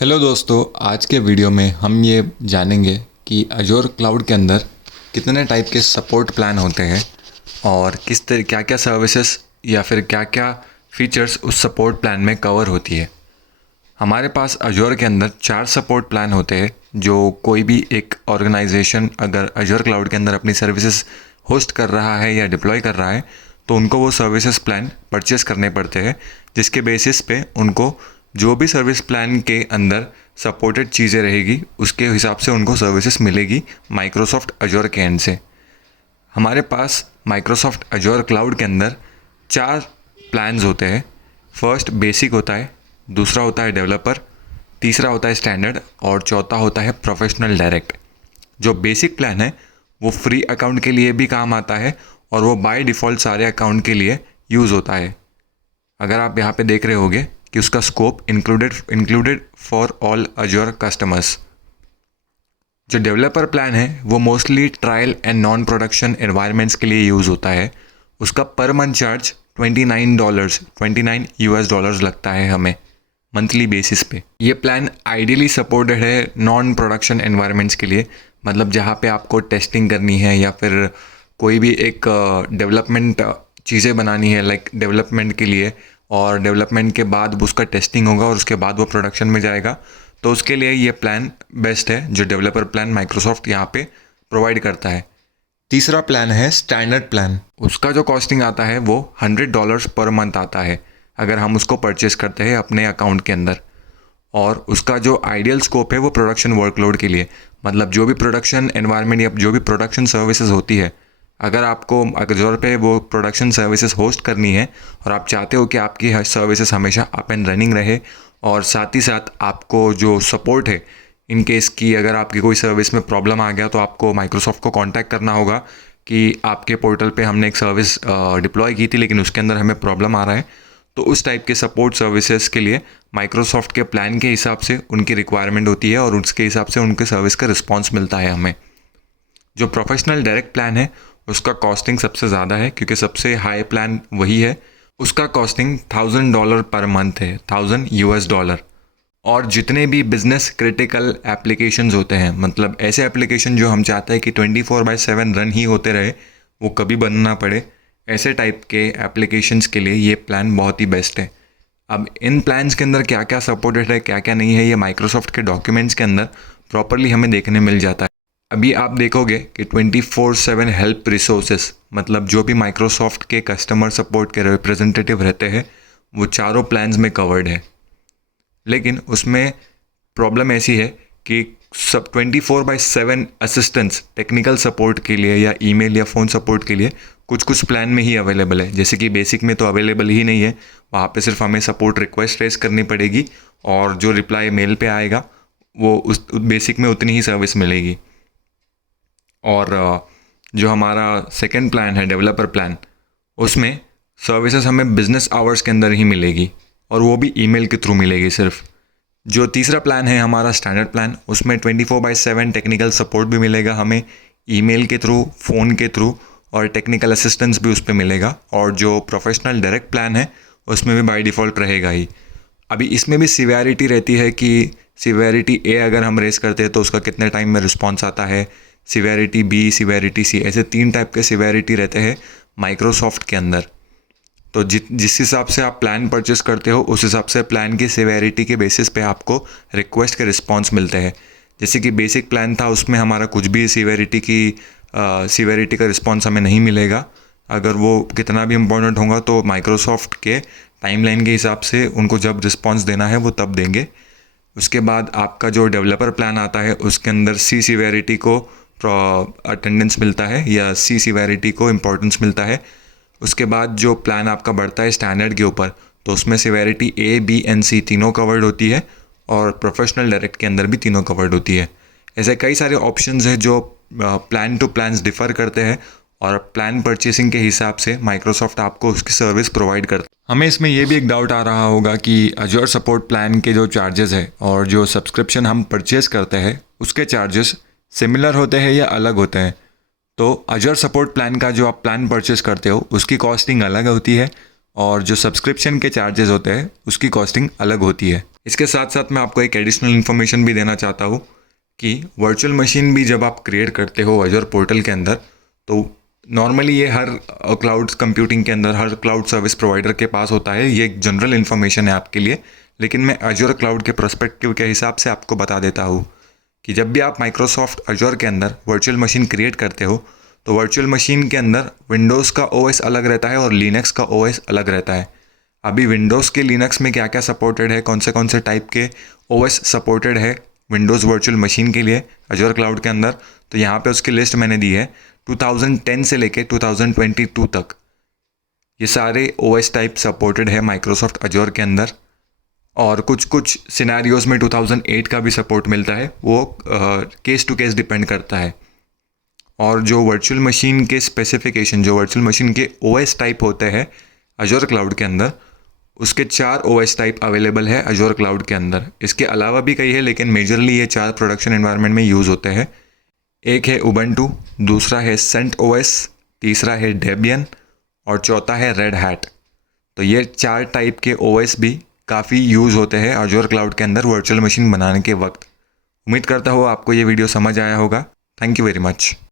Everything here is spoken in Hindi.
हेलो दोस्तों, आज के वीडियो में हम ये जानेंगे कि अजोर क्लाउड के अंदर कितने टाइप के सपोर्ट प्लान होते हैं और किस तरह क्या क्या सर्विसेज या फिर क्या क्या फीचर्स उस सपोर्ट प्लान में कवर होती है। हमारे पास अजोर के अंदर 4 सपोर्ट प्लान होते हैं जो कोई भी एक ऑर्गेनाइजेशन अगर अजोर क्लाउड के अंदर अपनी सर्विसेज होस्ट कर रहा है या डिप्लॉय कर रहा है तो उनको वो सर्विसेज प्लान परचेस करने पड़ते हैं, जिसके बेसिस पे उनको जो भी सर्विस प्लान के अंदर सपोर्टेड चीज़ें रहेगी उसके हिसाब से उनको सर्विसेज मिलेगी माइक्रोसॉफ्ट अजोर के एंड से। हमारे पास माइक्रोसॉफ्ट अजोर क्लाउड के अंदर 4 प्लान्स होते हैं। फर्स्ट बेसिक होता है, दूसरा होता है डेवलपर, तीसरा होता है स्टैंडर्ड और चौथा होता है प्रोफेशनल डायरेक्ट। जो बेसिक प्लान है वो फ्री अकाउंट के लिए भी काम आता है और वो बाय डिफ़ॉल्ट सारे अकाउंट के लिए यूज़ होता है। अगर आप यहाँ पे देख रहे होगे कि उसका scope included for all Azure customers. जो डेवलपर प्लान है वो mostly trial and non production environments के लिए यूज़ होता है। उसका पर मंथ चार्ज $29 US लगता है हमें मंथली बेसिस पे। ये प्लान आइडियली सपोर्टेड है नॉन प्रोडक्शन एनवायरनमेंट्स के लिए, मतलब जहाँ पे आपको टेस्टिंग करनी है या फिर कोई भी एक डेवलपमेंट चीज़ें बनानी है लाइक डेवलपमेंट के लिए, और डेवलपमेंट के बाद उसका टेस्टिंग होगा और उसके बाद वो प्रोडक्शन में जाएगा, तो उसके लिए ये प्लान बेस्ट है जो डेवलपर प्लान माइक्रोसॉफ्ट यहाँ पे प्रोवाइड करता है। तीसरा प्लान है स्टैंडर्ड प्लान। उसका जो कॉस्टिंग आता है वो $100 पर मंथ आता है अगर हम उसको परचेस करते हैं अपने अकाउंट के अंदर। और उसका जो आइडियल स्कोप है वो प्रोडक्शन वर्कलोड के लिए, मतलब जो भी प्रोडक्शन एनवायरनमेंट या जो भी प्रोडक्शन सर्विसेज होती है, अगर आपको अजोर पे वो प्रोडक्शन सर्विसेज होस्ट करनी है और आप चाहते हो कि आपकी सर्विसेज हमेशा अप एंड रनिंग रहे और साथ ही साथ आपको जो सपोर्ट है इन केस की अगर आपकी कोई सर्विस में प्रॉब्लम आ गया तो आपको माइक्रोसॉफ्ट को कांटेक्ट करना होगा कि आपके पोर्टल पे हमने एक सर्विस डिप्लॉय की थी लेकिन उसके अंदर हमें प्रॉब्लम आ रहा है, तो उस टाइप के सपोर्ट सर्विसेज के लिए माइक्रोसॉफ्ट के प्लान के हिसाब से उनकी रिक्वायरमेंट होती है और उसके हिसाब से उनके सर्विस का रिस्पॉन्स मिलता है हमें। जो प्रोफेशनल डायरेक्ट प्लान है उसका कॉस्टिंग सबसे ज़्यादा है क्योंकि सबसे हाई प्लान वही है। उसका कॉस्टिंग $1000 पर मंथ है, $1000। और जितने भी बिजनेस क्रिटिकल एप्लीकेशंस होते हैं, मतलब ऐसे एप्लीकेशन जो हम चाहते हैं कि 24/7 रन ही होते रहे, वो कभी बंद ना पड़े, ऐसे टाइप के एप्लीकेशंस के लिए ये प्लान बहुत ही बेस्ट है। अब इन प्लान्स के अंदर क्या क्या सपोर्टेड है क्या क्या नहीं है ये माइक्रोसॉफ्ट के डॉक्यूमेंट्स के अंदर प्रॉपरली हमें देखने मिल जाता है। अभी आप देखोगे कि 24/7 हेल्प रिसोर्सेस, मतलब जो भी माइक्रोसॉफ्ट के कस्टमर सपोर्ट के रिप्रेजेंटेटिव रहते हैं वो चारों प्लान्स में कवर्ड है। लेकिन उसमें प्रॉब्लम ऐसी है कि सब 24/7 असिस्टेंस टेक्निकल सपोर्ट के लिए या ईमेल या फ़ोन सपोर्ट के लिए कुछ कुछ प्लान में ही अवेलेबल है। जैसे कि बेसिक में तो अवेलेबल ही नहीं है, वहाँ पे सिर्फ हमें सपोर्ट रिक्वेस्ट रेस करनी पड़ेगी और जो रिप्लाई मेल पे आएगा वो उस बेसिक में उतनी ही सर्विस मिलेगी। और जो हमारा सेकंड प्लान है डेवलपर प्लान, उसमें सर्विसेज हमें बिजनेस आवर्स के अंदर ही मिलेगी और वो भी ईमेल के थ्रू मिलेगी सिर्फ। जो तीसरा प्लान है हमारा स्टैंडर्ड प्लान, उसमें 24/7 टेक्निकल सपोर्ट भी मिलेगा हमें ईमेल के थ्रू, फ़ोन के थ्रू और टेक्निकल असिस्टेंस भी उस पर मिलेगा। और जो प्रोफेशनल डायरेक्ट प्लान है उसमें भी बाय डिफ़ॉल्ट रहेगा ही। अभी इसमें भी सिवेरिटी रहती है कि सिवेरिटी ए अगर हम रेस करते हैं तो उसका कितने टाइम में रिस्पॉन्स आता है, सिवेरिटी बी, सिवेरिटी सी, ऐसे 3 टाइप के सिवेरिटी रहते हैं माइक्रोसॉफ्ट के अंदर। तो जिस हिसाब से आप प्लान परचेस करते हो उस हिसाब से प्लान की सिवेरिटी के बेसिस पे आपको रिक्वेस्ट के रिस्पॉन्स मिलते हैं। जैसे कि बेसिक प्लान था उसमें हमारा कुछ भी सिवेरिटी का रिस्पॉन्स हमें नहीं मिलेगा। अगर वो कितना भी इम्पोर्टेंट होगा तो माइक्रोसॉफ्ट के टाइमलाइन के हिसाब से उनको जब रिस्पॉन्स देना है वो तब देंगे। उसके बाद आपका जो डेवलपर प्लान आता है उसके अंदर सी सिवेरिटी को अटेंडेंस मिलता है या सी सिवेरिटी को इम्पोर्टेंस मिलता है। उसके बाद जो प्लान आपका बढ़ता है स्टैंडर्ड के ऊपर तो उसमें सिवेरिटी ए, बी एंड सी तीनों कवर्ड होती है और प्रोफेशनल डायरेक्ट के अंदर भी तीनों कवर्ड होती है। ऐसे कई सारे ऑप्शंस हैं जो प्लान टू प्लान्स डिफ़र करते हैं और प्लान परचेसिंग के हिसाब से माइक्रोसॉफ्ट आपको उसकी सर्विस प्रोवाइड करता है। हमें इसमें ये भी एक डाउट आ रहा होगा कि अजोर सपोर्ट प्लान के जो चार्जेस है और जो सब्सक्रिप्शन हम परचेस करते हैं उसके चार्जेस सिमिलर होते हैं या अलग होते हैं। तो अजोर सपोर्ट प्लान का जो आप प्लान परचेस करते हो उसकी कॉस्टिंग अलग होती है और जो सब्सक्रिप्शन के चार्जेस होते हैं उसकी कॉस्टिंग अलग होती है। इसके साथ साथ मैं आपको एक एडिशनल इन्फॉर्मेशन भी देना चाहता हूँ कि वर्चुअल मशीन भी जब आप क्रिएट करते हो अजूर पोर्टल के अंदर, तो नॉर्मली ये हर क्लाउड कंप्यूटिंग के अंदर, हर क्लाउड सर्विस प्रोवाइडर के पास होता है। ये एक जनरल इन्फॉर्मेशन है आपके लिए, लेकिन मैं अजूर क्लाउड के पर्सपेक्टिव के हिसाब से आपको बता देता हूँ कि जब भी आप माइक्रोसॉफ्ट अजूर के अंदर वर्चुअल मशीन क्रिएट करते हो तो वर्चुअल मशीन के अंदर विंडोज़ का ओएस अलग रहता है और लिनक्स का ओएस अलग रहता है। अभी विंडोज़ के लिनक्स में क्या क्या सपोर्टेड है, कौन से टाइप के ओएस सपोर्टेड है विंडोज़ वर्चुअल मशीन के लिए अजूर क्लाउड के अंदर, तो यहाँ पे उसकी लिस्ट मैंने दी है 2010 से लेके 2022 तक। ये सारे ओएस टाइप सपोर्टेड है माइक्रोसॉफ्ट अजूर के अंदर, और कुछ कुछ सिनेरियोज़ में 2008 का भी सपोर्ट मिलता है, वो केस टू केस डिपेंड करता है। और जो वर्चुअल मशीन के स्पेसिफिकेशन, जो वर्चुअल मशीन के ओएस टाइप होते हैं अजूर क्लाउड के अंदर, उसके 4 ओएस टाइप अवेलेबल है अजूर क्लाउड के अंदर। इसके अलावा भी कई है, लेकिन मेजरली ये 4 प्रोडक्शन एनवायरनमेंट में यूज़ होते हैं। एक है उबंटू, दूसरा है सेंट ओएस, तीसरा है डेबियन और चौथा है रेड हैट। तो ये 4 टाइप के ओएस भी काफ़ी यूज़ होते हैं अजूर क्लाउड के अंदर वर्चुअल मशीन बनाने के वक्त। उम्मीद करता हूँ आपको ये वीडियो समझ आया होगा। Thank you very much.